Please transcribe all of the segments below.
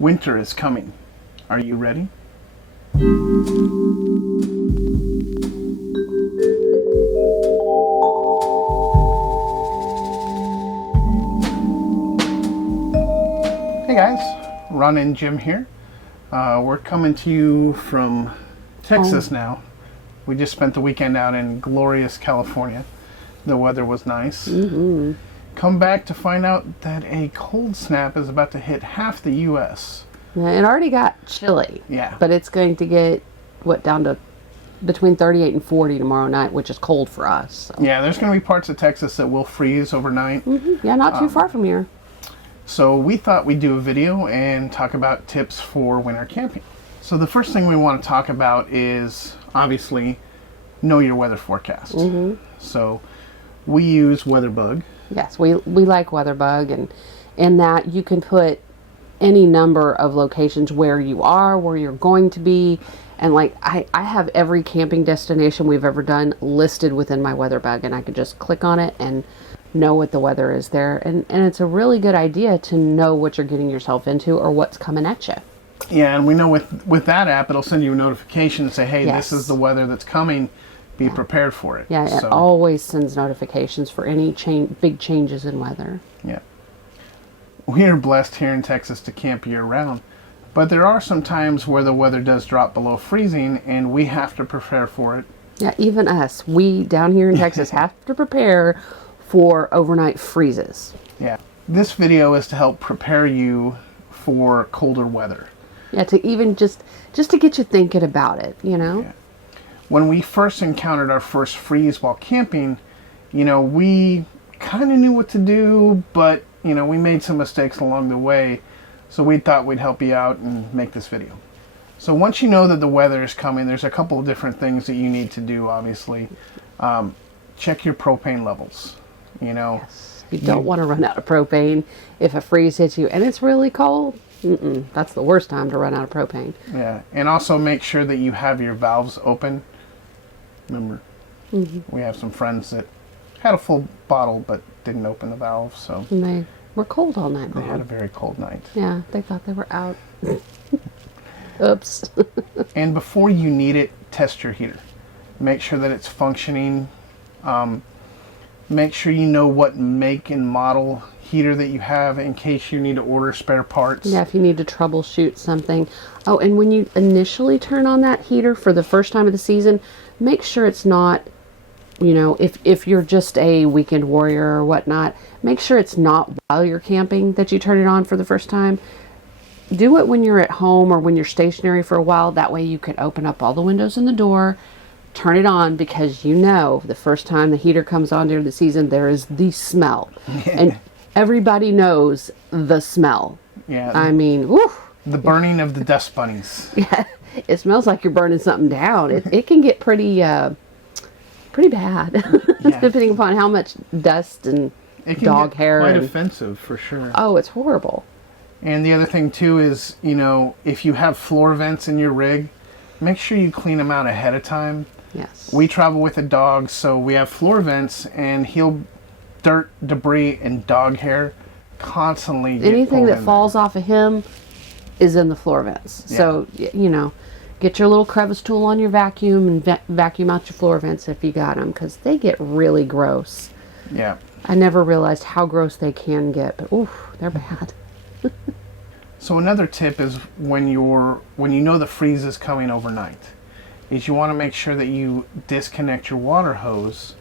Winter is coming. Are you ready? Hey guys, Ron and Jim here. We're coming to you from Texas now. We just spent the weekend out in glorious California. The weather was nice. Mm-hmm. Come back to find out that a cold snap is about to hit half the U.S. Yeah, it already got chilly. Yeah. But it's going to get, down to between 38 and 40 tomorrow night, which is cold for us. So. Yeah, there's going to be parts of Texas that will freeze overnight. Mm-hmm. Yeah, not too far from here. So we thought we'd do a video and talk about tips for winter camping. So the first thing we want to talk about is, obviously, know your weather forecast. Mm-hmm. So we use WeatherBug. Yes, we like WeatherBug, and in that you can put any number of locations where you are, where you're going to be, and like I have every camping destination we've ever done listed within my WeatherBug, and I can just click on it and know what the weather is there, and it's a really good idea to know what you're getting yourself into or what's coming at you. Yeah, and we know with that app, it'll send you a notification and say, hey, Yes. this is the weather that's coming. Be prepared for it. Yeah, it always sends notifications for any big changes in weather. Yeah. We are blessed here in Texas to camp year-round, but there are some times where the weather does drop below freezing, and we have to prepare for it. Yeah, even us. We, down here in Texas, have to prepare for overnight freezes. Yeah. This video is to help prepare you for colder weather. Yeah, to even just to get you thinking about it, you know? Yeah. When we first encountered our first freeze while camping, we kind of knew what to do, but, we made some mistakes along the way. So we thought we'd help you out and make this video. So once you know that the weather is coming, there's a couple of different things that you need to do, obviously. Check your propane levels, Yes. You don't want to run out of propane if a freeze hits you and it's really cold. That's the worst time to run out of propane. Yeah, and also make sure that you have your valves open. Remember, we have some friends that had a full bottle but didn't open the valve, so... And they were cold all night long. They had a very cold night. Yeah, they thought they were out. Oops. And before you need it, test your heater. Make sure that it's functioning. Make sure you know what make and model heater that you have in case you need to order spare parts. Yeah, if you need to troubleshoot something. Oh, and when you initially turn on that heater for the first time of the season, make sure it's not, if you're just a weekend warrior or whatnot, make sure it's not while you're camping that you turn it on for the first time. Do it when you're at home or when you're stationary for a while. That way you can open up all the windows and the door, turn it on, because the first time the heater comes on during the season, there is the smell. And everybody knows the smell. Yeah. I mean, whew. The burning of the dust bunnies. Yeah, it smells like you're burning something down. It can get pretty bad, depending upon how much dust and dog hair. Quite offensive, for sure. Oh, it's horrible. And the other thing too is, if you have floor vents in your rig, make sure you clean them out ahead of time. Yes. We travel with a dog, so we have floor vents, and dirt, debris, and dog hair constantly get anything pulled that in falls off of him is in the floor vents. Yeah. So, get your little crevice tool on your vacuum and vacuum out your floor vents if you got them, because they get really gross. Yeah. I never realized how gross they can get, but oof, they're bad. So another tip is when you know the freeze is coming overnight, is you want to make sure that you disconnect your water hose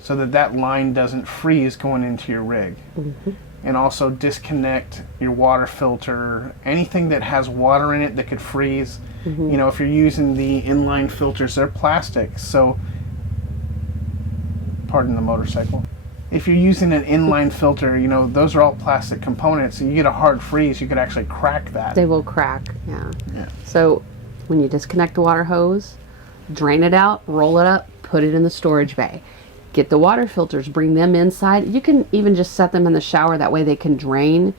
so that line doesn't freeze going into your rig. And also disconnect your water filter, anything that has water in it that could freeze. If you're using the inline filters, they're plastic, so pardon the motorcycle. If you're using an inline filter, those are all plastic components. So you get a hard freeze, you could actually crack that. They will crack, yeah. Yeah. So when you disconnect the water hose, drain it out, roll it up, put it in the storage bay. Get the water filters, bring them inside. You can even just set them in the shower, that way they can drain,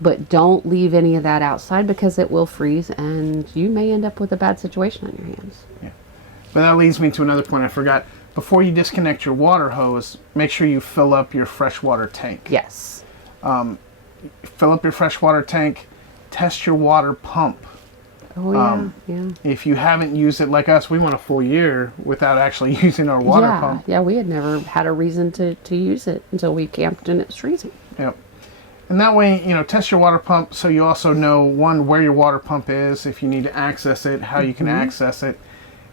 but don't leave any of that outside because it will freeze and you may end up with a bad situation on your hands. Yeah. But that leads me to another point I forgot. Before you disconnect your water hose, make sure you fill up your freshwater tank. Yes. Fill up your freshwater tank, test your water pump. Oh yeah, yeah. If you haven't used it like us, we went a full year without actually using our water pump. Yeah, we had never had a reason to use it until we camped and it was freezing. Yep. And that way, test your water pump so you also know, one, where your water pump is, if you need to access it, how you can access it,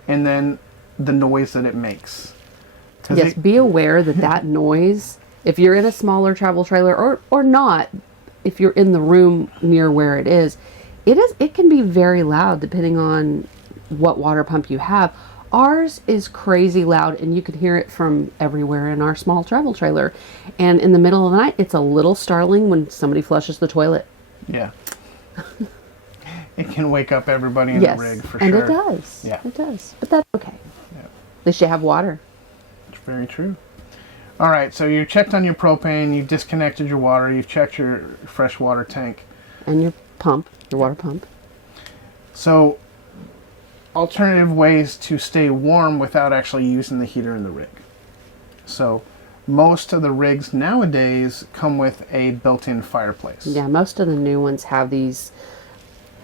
and then the noise that it makes. Yes, be aware that noise, if you're in a smaller travel trailer or not, if you're in the room near where it is, it can be very loud depending on what water pump you have. Ours is crazy loud, and you can hear it from everywhere in our small travel trailer. And in the middle of the night, it's a little startling when somebody flushes the toilet. Yeah. It can wake up everybody in the rig, for sure. And it does. Yeah. It does. But that's okay. Yeah. At least you have water. It's very true. All right, so you checked on your propane, you've disconnected your water, you've checked your fresh water tank. And your pump, your water pump. So, alternative ways to stay warm without actually using the heater in the rig. So, most of the rigs nowadays come with a built-in fireplace. Yeah, most of the new ones have these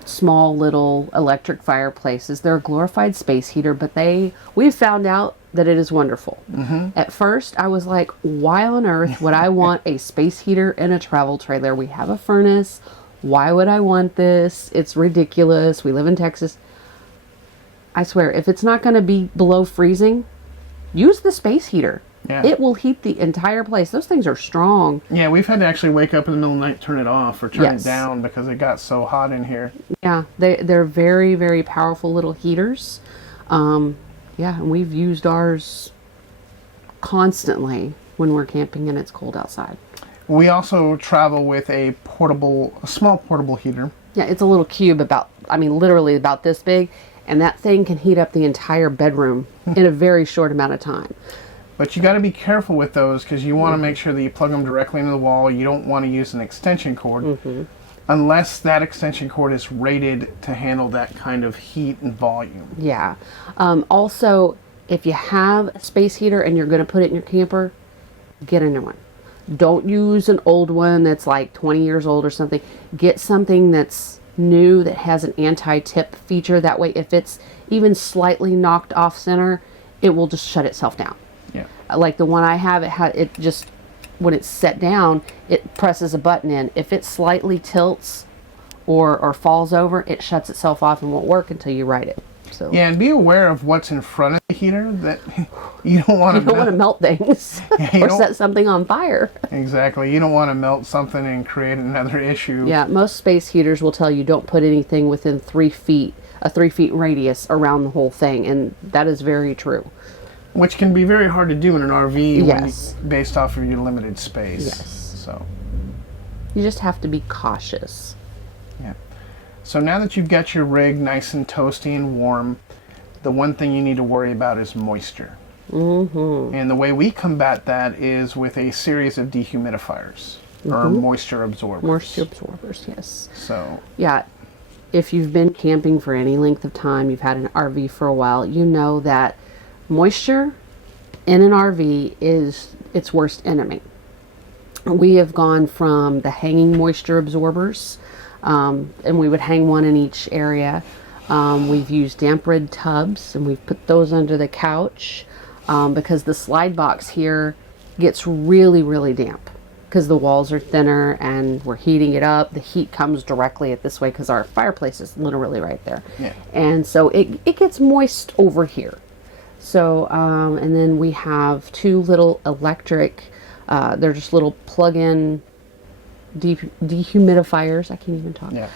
small little electric fireplaces. They're a glorified space heater, but we've found out that it is wonderful. At first, I was like, why on earth would I want a space heater in a travel trailer? We have a furnace. Why would I want this? It's ridiculous. We live in Texas. I swear, if it's not going to be below freezing, use the space heater. Yeah. It will heat the entire place. Those things are strong. Yeah, we've had to actually wake up in the middle of the night, turn it off or turn it down because it got so hot in here. Yeah, they're very, very powerful little heaters. Yeah, and we've used ours constantly when we're camping and it's cold outside. We also travel with a small portable heater. Yeah, it's a little cube literally about this big, and that thing can heat up the entire bedroom in a very short amount of time. But you got to be careful with those because you want to make sure that you plug them directly into the wall. You don't want to use an extension cord unless that extension cord is rated to handle that kind of heat and volume. Yeah. Also, if you have a space heater and you're going to put it in your camper, get a new one. Don't use an old one that's like 20 years old or something. Get something that's new that has an anti-tip feature. That way, if it's even slightly knocked off center, it will just shut itself down. Yeah. Like the one I have, it just, when it's set down, it presses a button in. If it slightly tilts or falls over, it shuts itself off and won't work until you right it. So yeah, and be aware of what's in front of the heater that you don't want to melt things or set something on fire. Exactly. You don't want to melt something and create another issue. Yeah, most space heaters will tell you don't put anything within 3 feet, a 3 feet radius around the whole thing, and that is very true. Which can be very hard to do in an RV Yes. based off of your limited space. Yes. So you just have to be cautious. yeah. So now that you've got your rig nice and toasty and warm, the one thing you need to worry about is moisture. And the way we combat that is with a series of dehumidifiers or moisture absorbers. Moisture absorbers, yes. So yeah, if you've been camping for any length of time, you've had an RV for a while, you know that moisture in an RV is its worst enemy. We have gone from the hanging moisture absorbers, and we would hang one in each area. We've used damp red tubs, and we've put those under the couch because the slide box here gets really, really damp because the walls are thinner and we're heating it up. The heat comes directly at this way because our fireplace is literally right there. Yeah. And so it gets moist over here. So, and then we have 2 little electric, they're just little plug-in dehumidifiers. I can't even talk. yeah.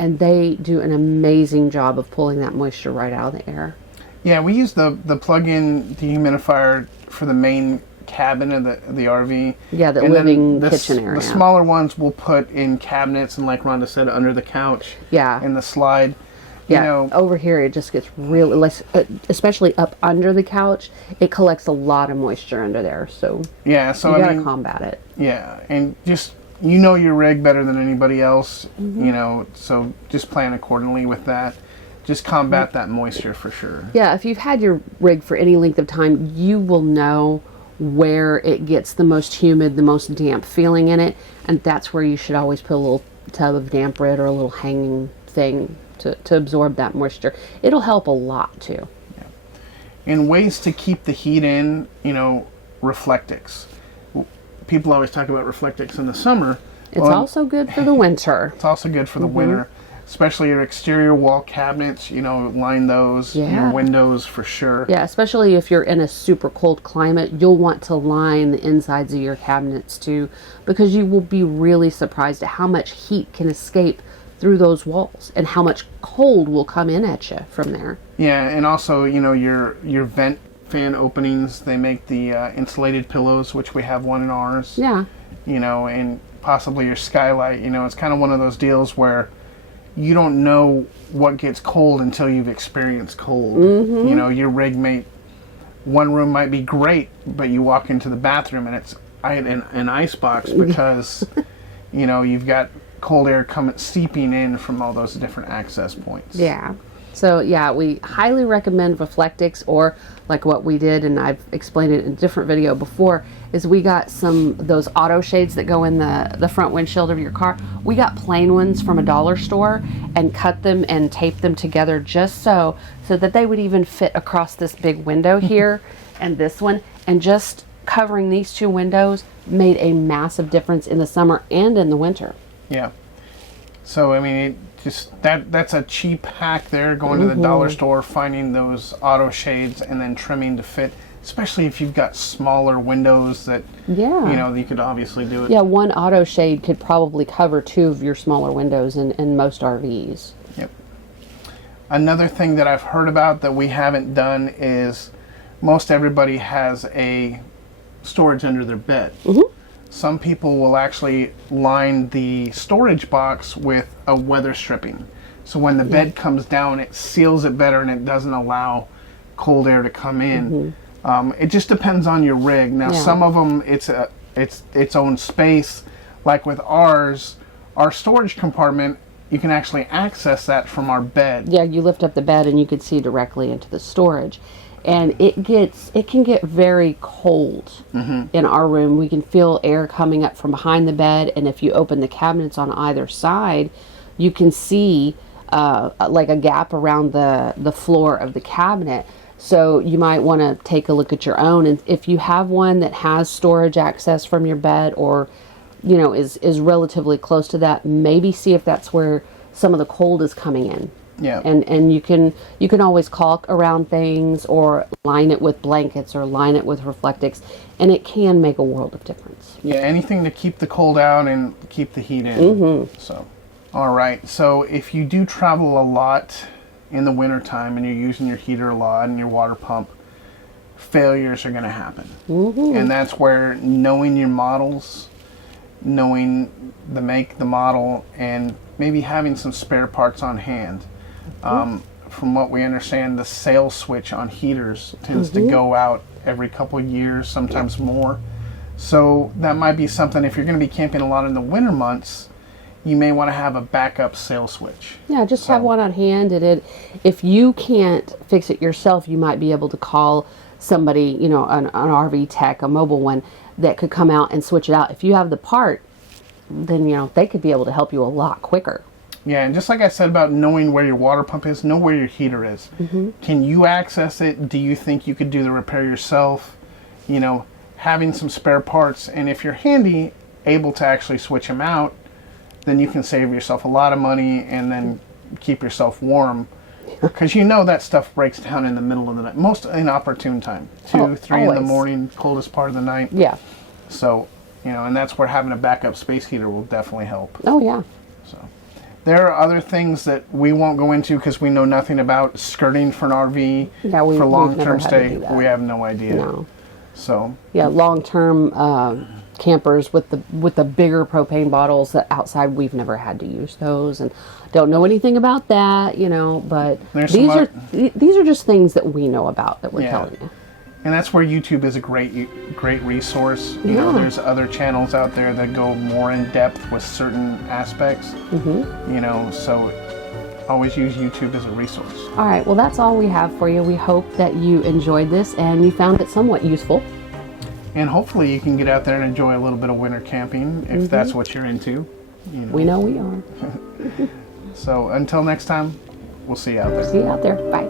And they do an amazing job of pulling that moisture right out of the air. Yeah, we use the plug-in dehumidifier for the main cabin of the RV. Yeah, the and living then kitchen area. The smaller ones we'll put in cabinets and, like Rhonda said, under the couch. Yeah. In the slide. Yeah, You know, over here it just gets really less, especially up under the couch. It collects a lot of moisture under there, so yeah. So you I gotta mean, combat it. yeah, and just your rig better than anybody else. So just plan accordingly with that. Just combat that moisture for sure. Yeah, if you've had your rig for any length of time, you will know where it gets the most humid, the most damp feeling in it, and that's where you should always put a little tub of damp rid or a little hanging thing to absorb that moisture. It'll help a lot too. And ways to keep the heat in, Reflectix. People always talk about Reflectix in the summer. It's also good for the winter. It's also good for the winter, especially your exterior wall cabinets, line those, your windows for sure. Yeah, especially if you're in a super cold climate, you'll want to line the insides of your cabinets too, because you will be really surprised at how much heat can escape through those walls and how much cold will come in at you from there. Yeah, and also, your vent fan openings, they make the insulated pillows, which we have one in ours. Yeah. And possibly your skylight, it's kind of one of those deals where you don't know what gets cold until you've experienced cold. Your rig one room might be great, but you walk into the bathroom and it's an ice box because, you've got cold air seeping in from all those different access points. Yeah. So yeah, we highly recommend Reflectix, or like what we did, and I've explained it in a different video before, is we got those auto shades that go in the front windshield of your car. We got plain ones from a dollar store and cut them and taped them together just so that they would even fit across this big window here and this one, and just covering these two windows made a massive difference in the summer and in the winter. Yeah. So that's a cheap hack there, going to the dollar store, finding those auto shades and then trimming to fit, especially if you've got smaller windows that you could obviously do it. Yeah, one auto shade could probably cover 2 of your smaller windows in most RVs. Yep. Another thing that I've heard about that we haven't done is most everybody has a storage under their bed. Some people will actually line the storage box with a weather stripping. So when the bed comes down, it seals it better and it doesn't allow cold air to come in. It just depends on your rig. Now, some of them, it's its own space. Like with ours, our storage compartment, you can actually access that from our bed. Yeah, you lift up the bed and you can see directly into the storage. And it can get very cold in our room. We can feel air coming up from behind the bed, and if you open the cabinets on either side, you can see like a gap around the floor of the cabinet. So you might want to take a look at your own, and if you have one that has storage access from your bed, or is relatively close to that, maybe see if that's where some of the cold is coming in. Yeah. And you can always caulk around things, or line it with blankets, or line it with Reflectix, and it can make a world of difference. Yeah, anything to keep the cold out and keep the heat in. So, all right. So if you do travel a lot in the wintertime and you're using your heater a lot and your water pump, failures are going to happen. And that's where knowing your models, knowing the make, the model, and maybe having some spare parts on hand. From what we understand, the sail switch on heaters tends to go out every couple of years, sometimes more. So that might be something, if you're going to be camping a lot in the winter months, you may want to have a backup sail switch. Yeah, just have one on hand. And if you can't fix it yourself, you might be able to call somebody, an RV tech, a mobile one, that could come out and switch it out. If you have the part, then, they could be able to help you a lot quicker. Yeah, and just like I said about knowing where your water pump is, know where your heater is. Can you access it? Do you think you could do the repair yourself? Having some spare parts, and if you're handy, able to actually switch them out, then you can save yourself a lot of money and then keep yourself warm. Because that stuff breaks down in the middle of the night, most inopportune time, 2, 3 in the morning, coldest part of the night. Yeah. So, and that's where having a backup space heater will definitely help. Oh, yeah. So, there are other things that we won't go into because we know nothing about skirting for an RV for long-term stay. We have no idea. No. So yeah, long-term campers with the bigger propane bottles that outside, we've never had to use those, and don't know anything about that, But these are just things that we know about that we're telling you. And that's where YouTube is a great resource. There's other channels out there that go more in depth with certain aspects. So always use YouTube as a resource. All right, well, that's all we have for you. We hope that you enjoyed this and you found it somewhat useful. And hopefully you can get out there and enjoy a little bit of winter camping if that's what you're into. You know. We know we are. So until next time, we'll see you out there. See you out there. Bye.